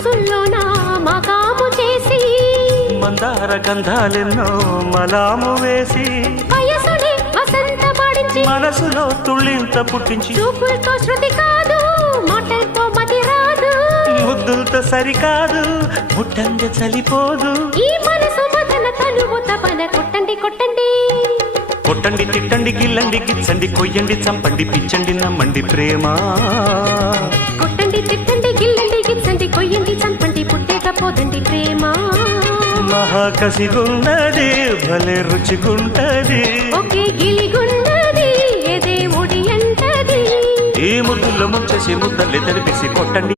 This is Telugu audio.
మనసుల్లోనా మకాము చేసి మందార గంధాలెన్నో మలాము వేసి వయసుని వసంత పాడించి మనసులో తుళ్ళింత పుట్టించి చూపులతో శృతి కాదు మాటలతో మతి రాదు ముద్దులతో సరికాదు ముట్టంది చలిపోదు ఈ మనసు మదన తనువు తపన కొట్టండి కొట్టండి కొట్టండి తిట్టండి గిల్లండి గిచ్చండి కొయ్యండి చంపండి పిచ్చండి నమ్మండి ప్రేమ కొట్టండి తిట్టండి గిల్లండి గిచ్చండి కొయ్యండి చంపండి పుట్టేకపోదండి ప్రేమ మహాకసిగున్నది భలే రుచిగుంటది ఒకే గిలిగున్నది ఎదే ఒడి అంటది ఈ ముద్దుల్లో ముంచేసి ముద్దల్ని తడిపేసి కొట్టండి